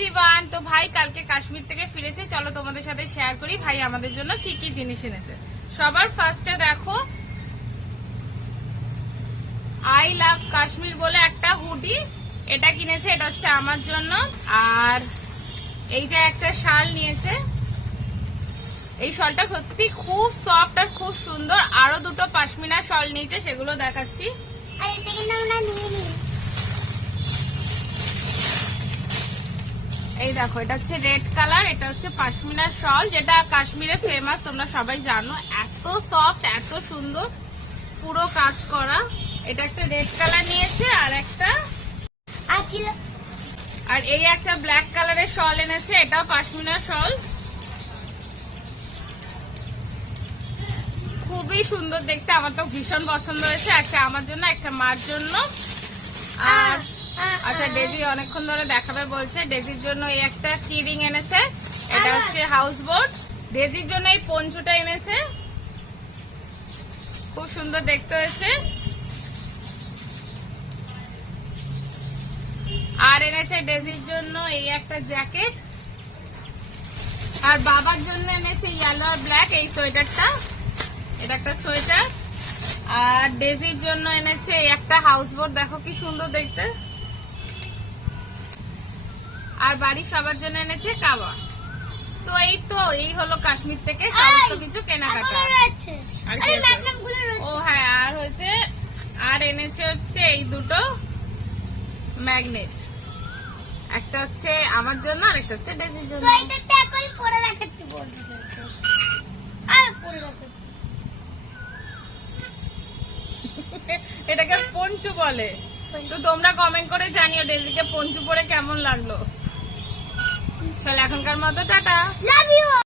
Everyone, তো ভাই কালকে কাশ্মীর থেকে ফিরেছে, চলো তোমাদের সাথে শেয়ার করি ভাই আমাদের জন্য কি কি জিনিস এনেছে। সবার ফার্স্টে দেখো আই লাভ কাশ্মীর বলে একটা হুডি, এটা কিনেছে, এটা হচ্ছে আমার জন্য। আর এই যে একটা শাল নিয়েছে, এই শালটা সত্যি খুব সফট আর খুব সুন্দর। আরো দুটো পাশমিনা শাল নিয়েছে, সেগুলো দেখাচ্ছি। এই দেখো, এটা হচ্ছে রেড কালার, এটা হচ্ছে পাশমিনা শল, যেটা কাশ্মীরে ফেমাস, তোমরা সবাই জানো। এত সফট, এত সুন্দর, পুরো কাজ করা। এটা একটা রেড কালার নিয়েছে, আর একটা আর এই একটা ব্ল্যাক কালারের শল এনেছে, এটাও পাশমিনা শল, খুবই সুন্দর দেখতে, আমার তো ভীষণ পছন্দ হয়েছে। একটা আমার জন্য, একটা মার জন্য। আর আচ্ছা, ডেজি অনেকক্ষণ ধরে দেখাবে বলছে। ডেজির জন্য এই একটা কি রিং এনেছে, এটা হচ্ছে হাউস বোট। ডেজির জন্য এই পঞ্চুটা এনেছে, খুব সুন্দর দেখতে হয়েছে। আর এনেছে ডেজির জন্য এই একটা জ্যাকেট। আর বাবার জন্য এনেছে ইয়েলো আর ব্ল্যাক এই সোয়েটারটা, এটা একটা সোয়েটার। আর ডেজির জন্য এনেছে এই একটা হাউস বোট, দেখো কি সুন্দর দেখতে। আর বাড়ি সবার জন্য এনেছে কাবা। তো এই হলো কাশ্মীর থেকে সমস্ত কিছু কেনাকাটা। ও হ্যাঁ, আর হচ্ছে আর এনেছে হচ্ছে এই দুটো ম্যাগনেট, একটা হচ্ছে আমার জন্য আর একটা হচ্ছে ডেজির জন্য। এটাকে পঞ্চু বলে। তো তোমরা কমেন্ট করে জানিও ডেজিকে পঞ্চু পরে কেমন লাগলো। চলো এখনকার মতো টাটা।